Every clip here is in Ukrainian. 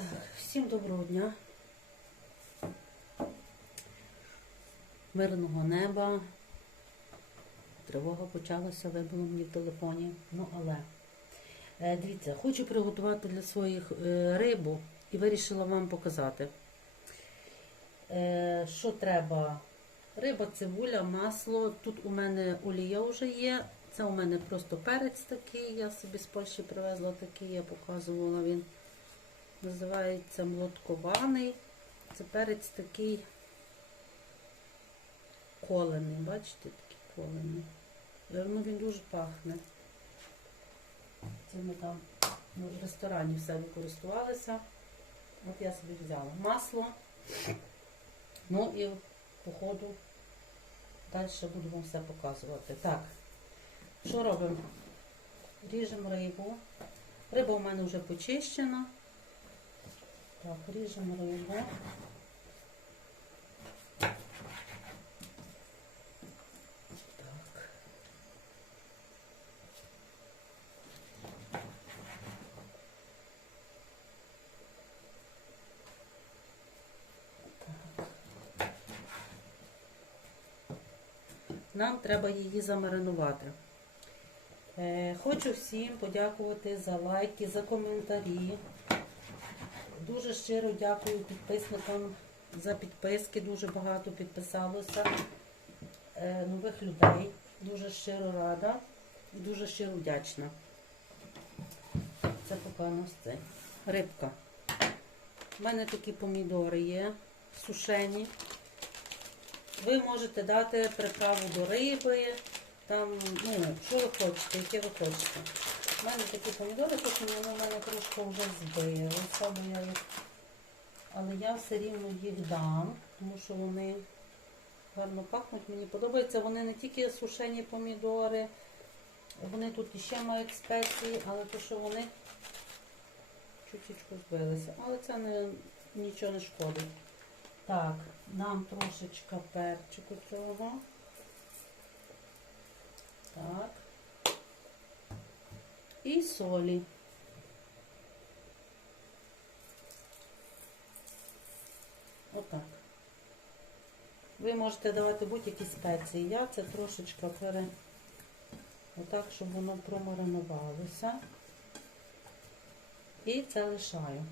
Так, всім доброго дня. Мирного неба. Тривога почалася, вибило мені в телефоні. Ну, але е, дивіться, хочу приготувати для своїх е, рибу і вирішила вам показати. Е, що треба? Риба, цибуля, масло. Тут у мене олія вже є. Це у мене просто перець такий. Я собі з Польщі привезла такий, я показувала він. Називається млоткований. Це перець такий колений. Бачите, такий колений. Ну, він дуже пахне. Це ми там ну, в ресторані все використовувалися. От я собі взяла масло. Ну і по ходу далі буду вам все показувати. Так, що робимо? Ріжемо рибу. Риба у мене вже почищена. Так, ріжемо рибу. Нам треба її замаринувати. Е, Хочу всім подякувати за лайки, за коментарі. Дуже щиро дякую підписникам за підписки. Дуже багато підписалося е, нових людей. Дуже щиро рада і дуже щиро вдячна. Це поки нас це. Рибка. У мене такі помідори є сушені. Ви можете дати приправу до риби, там, ну, що ви хочете, яке ви хочете. У мене такі помідори, потім вони в мене трошки вже збилися, бо але я все рівно їх дам, тому що вони гарно пахнуть. Мені подобається. Вони не тільки сушені помідори, вони тут іще мають спеції, але то, що вони чуточку збилися. Але це не, нічого не шкодить. Так, нам трошечка перчику цього. Так. І солі. Отак. Ви можете давати будь-які спеції. Я це трошечки пере... Отак, щоб воно промаринувалося. І це лишаю.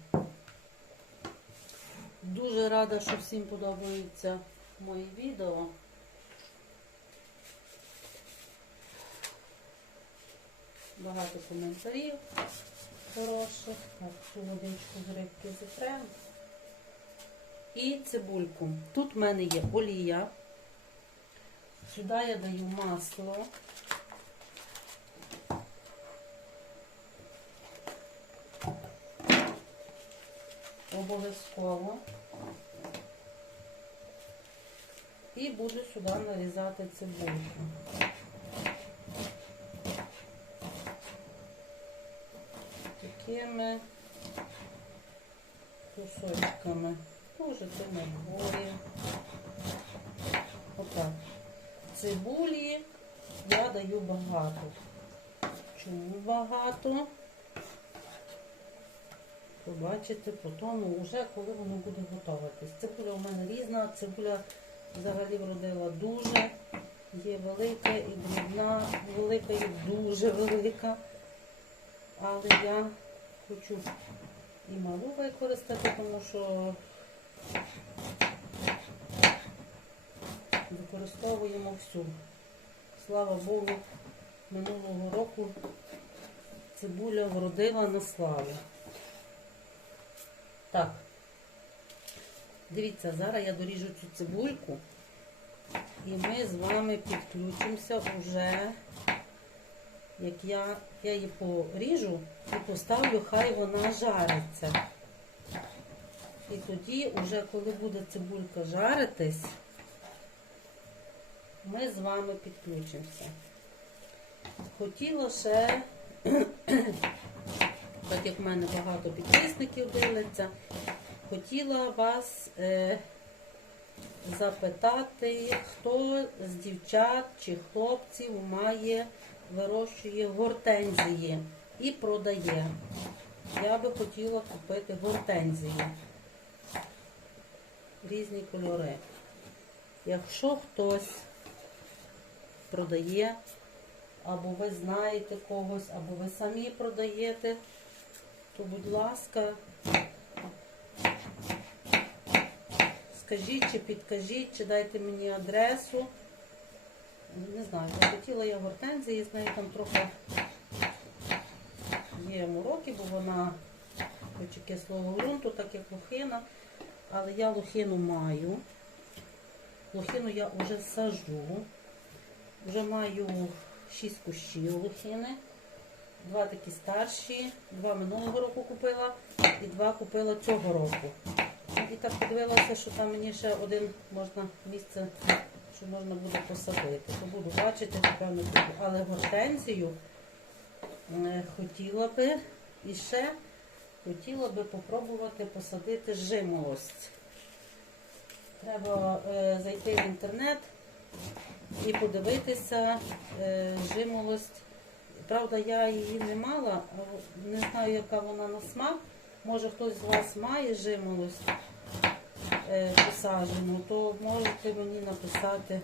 Дуже рада, що всім подобаються мої відео. Багато коментарів хороших. Так, цю водичку з рибки затрем. І цибульку. Тут в мене є олія. Сюди я даю масло. Обов'язково. І буду сюди нарізати цибульку. Такими кусочками. Дуже це наборі. Отак. Цибулі я даю багато. Чому багато? Побачите по тому вже, коли воно буде готуватись. Цибуля у мене різна, цибуля взагалі вродила дуже. Є велика і дрібна, велика і дуже велика. Але я хочу і малу використати, тому що використовуємо всю. Слава Богу, минулого року цибуля вродила на славу. Так, дивіться, зараз я доріжу цю цибульку і ми з вами підключимося вже, як я, я її поріжу і поставлю, хай вона жариться. І тоді, вже коли буде цибулька жаритись, ми з вами підключимося. Хотіла ще, так як в мене багато підписників дивляться, хотіла вас е, запитати, хто з дівчат чи хлопців має, вирощує гортензії і продає. я би хотіла купити гортензії. Різні кольори. Якщо хтось продає, або ви знаєте когось, або ви самі продаєте, то будь ласка, скажіть чи підкажіть, чи дайте мені адресу. Не знаю, захотіла я гортензії, з нею там трохи є мороки, бо вона хоч і кислого ґрунту, так як лохина. Але я лохину маю. Лохину я вже сажу. Вже маю 6 кущів лохини. Два такі старші, два минулого року купила і два купила цього року. І так подивилася, що там мені ще один можна місце, що можна буде посадити. То буду бачити, напевно. Але гортензію е, хотіла би і ще хотіла би попробувати посадити жимолость. Треба е, зайти в інтернет і подивитися е, жимолость. Правда, я її не мала, не знаю, яка вона на смак. Може хтось з вас має жимолость е, посаджену, то можете мені написати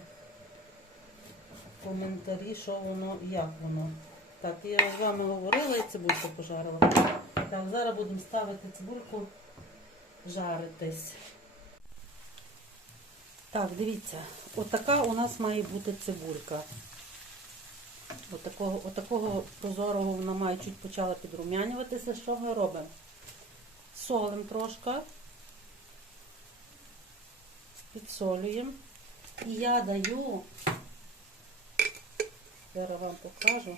в коментарі, що воно як воно. Так, я з вами говорила і цибульку пожарила. Так, зараз будемо ставити цибульку жаритись. Так, дивіться, отака у нас має бути цибулька. Отакого, отакого прозорого вона має чуть почала підрумянюватися. Що ми робимо? Солимо трошки, підсолюємо. І я даю, зараз вам покажу.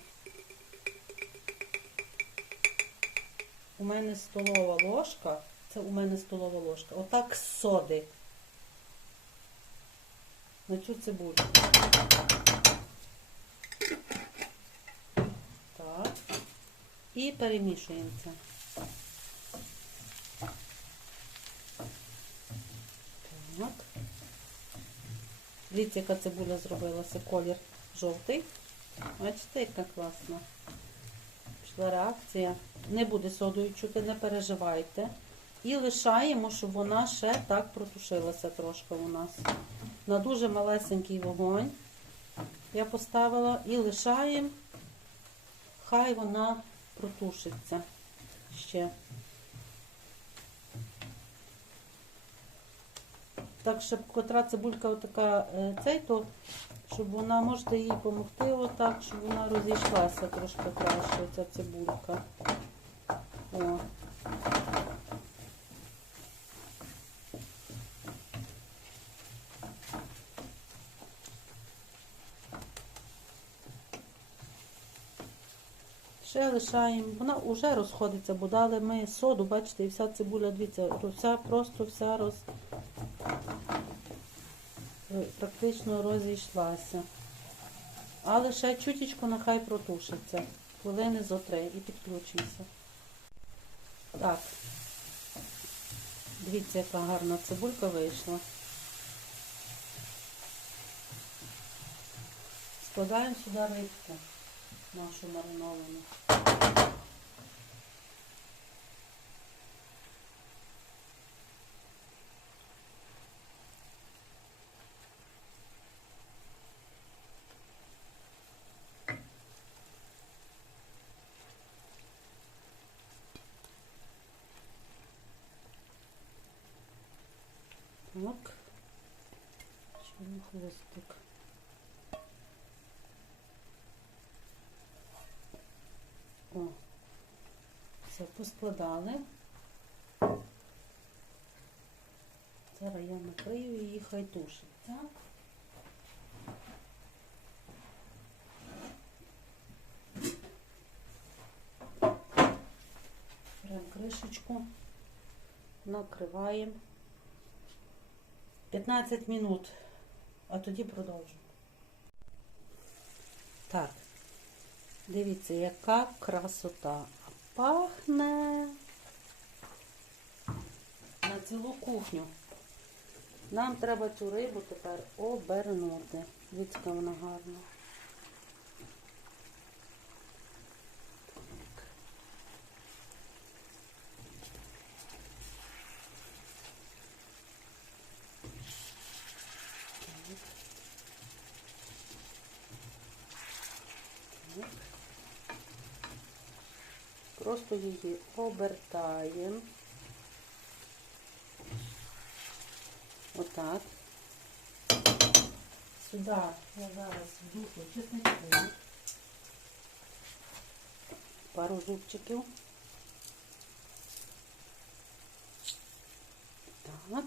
У мене столова ложка, це у мене столова ложка, отак соди на цю цибульку. Так. І перемішуємо це. Так. Дивіться, яка цибуля зробилася, колір жовтий. Бачите, яка класна. Пішла реакція. Не буде содою чути, не переживайте. І лишаємо, щоб вона ще так протушилася трошки у нас. На дуже малесенький вогонь я поставила і лишаємо, хай вона протушиться ще. Так, щоб котра цибулька отака е, цей, то щоб вона, можете їй допомогти отак, щоб вона розійшлася трошки краще, ця цибулька. О. Ще лишаємо, вона вже розходиться, бо дали ми соду, бачите, і вся цибуля, дивіться, вся просто вся роз... практично розійшлася. Але ще чутічко нехай протушиться. Хвилини зо три і підключимося. Так. Дивіться, яка гарна цибулька вийшла. Складаємо сюди рибку нашу мариновану. Так. Чому хвостик? О, все, поскладали. Зараз я накрию її, хай тушиться. Беремо кришечку, накриваємо. 15 минут, а тоді продовжимо. Так, дивіться, яка красота. Пахне на цілу кухню. Нам треба цю рибу тепер обернути. Дивіться, вона гарна. Так. Просто її обертаємо. Отак. Сюди я зараз вдухну чесночку. Пару зубчиків. Так.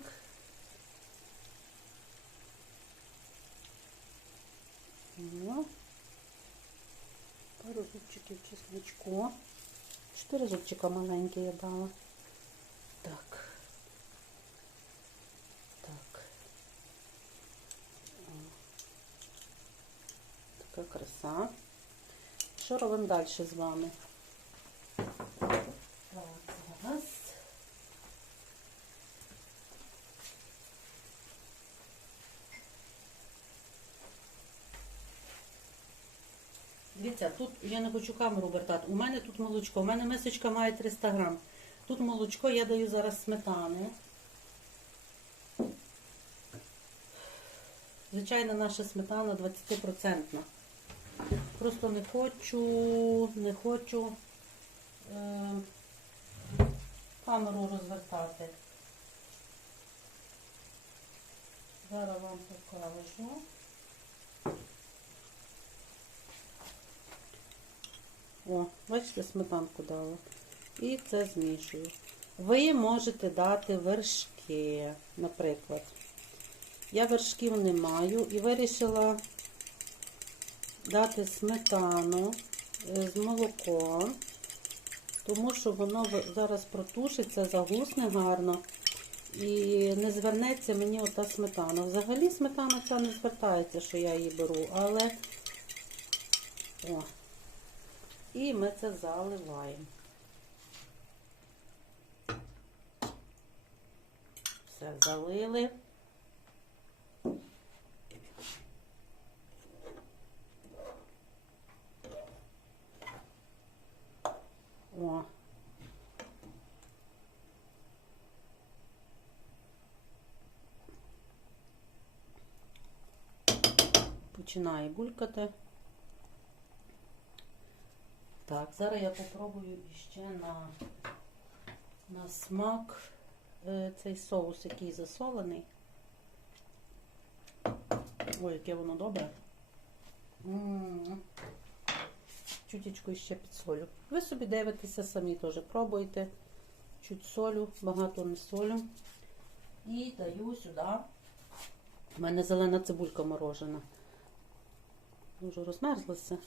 Ну. Пару зубчиків чесночку. Чотири зубчика маленькі я дала. Так. Так. Така краса. Що робимо далі з вами? Так, зараз. Дивіться, тут я не хочу камеру вертати. У мене тут молочко. У мене мисочка має 300 грам. Тут молочко я даю зараз сметани. Звичайно, наша сметана 20%. Просто не хочу, не хочу е, камеру розвертати. Зараз вам покажу. О, бачите, сметанку дала. І це змішую. Ви можете дати вершки, наприклад. Я вершків не маю і вирішила дати сметану е, з молоком, тому що воно зараз протушиться, загусне гарно і не звернеться мені ота сметана. Взагалі сметана ця не звертається, що я її беру, але о, і ми це заливаємо. Все, залили. О. Починає булькати. Так, зараз я попробую іще на, на смак е, цей соус, який засолений. Ой, яке воно добре. М. Чутічку ще підсолю. Ви собі дивитеся самі теж. Пробуйте. Чуть солю, багато не солю. І даю сюди. У мене зелена цибулька морожена. Дуже розмерзлася.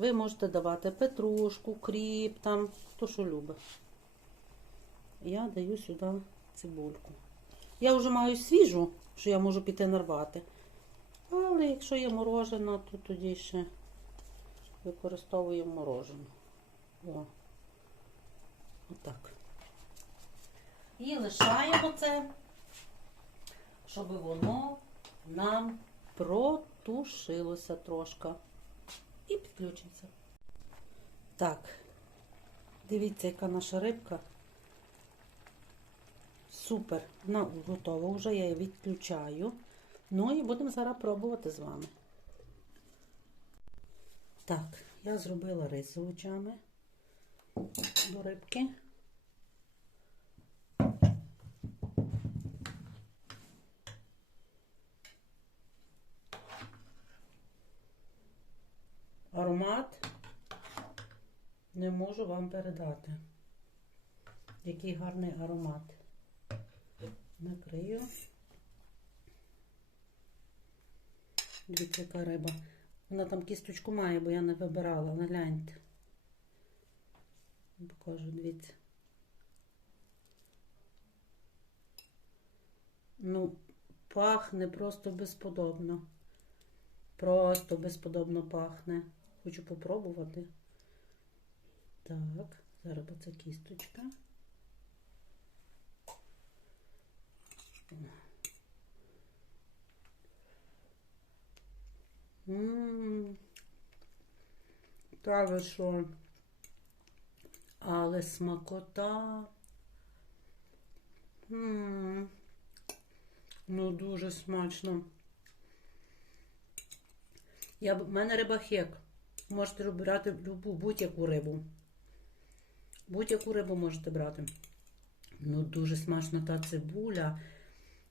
Ви можете давати петрушку, кріп, там, хто що любить. Я даю сюди цибульку. Я вже маю свіжу, що я можу піти нарвати. Але якщо є морожена, то тоді ще використовуємо морожену. О. Отак. І лишаємо це, щоб воно нам протушилося трошки. І підключимося. Так, дивіться, яка наша рибка. Супер, вона готова вже, я її відключаю. Ну і будемо зараз пробувати з вами. Так, я зробила рис з овочами до рибки. Аромат не можу вам передати. Який гарний аромат. Накрию. Дивіться, яка риба. Вона там кісточку має, бо я не вибирала. Нагляньте. Покажу, дивіться. Ну, пахне просто безподобно. Просто безподобно пахне. Хочу попробувати. Так, зараз оце кісточка. Ммм. Та ви що? Але смакота. Ммм. Ну, дуже смачно. Я, б- в мене риба хек. Можете любу будь-яку рибу. Будь-яку рибу можете брати. Ну, дуже смачна та цибуля.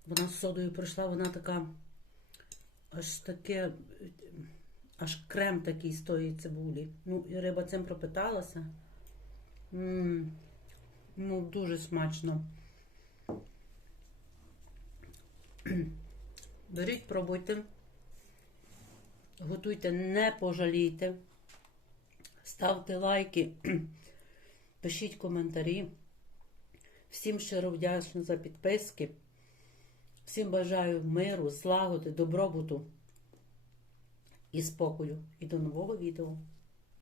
Вона з содою прийшла, вона така аж таке, аж крем такий з тої цибулі. Ну, і риба цим пропиталася. м ну, дуже смачно. Беріть, пробуйте. Готуйте, не пожалійте. Ставте лайки, пишіть коментарі. Всім щиро вдячна за підписки. Всім бажаю миру, злагоди, добробуту і спокою. І до нового відео.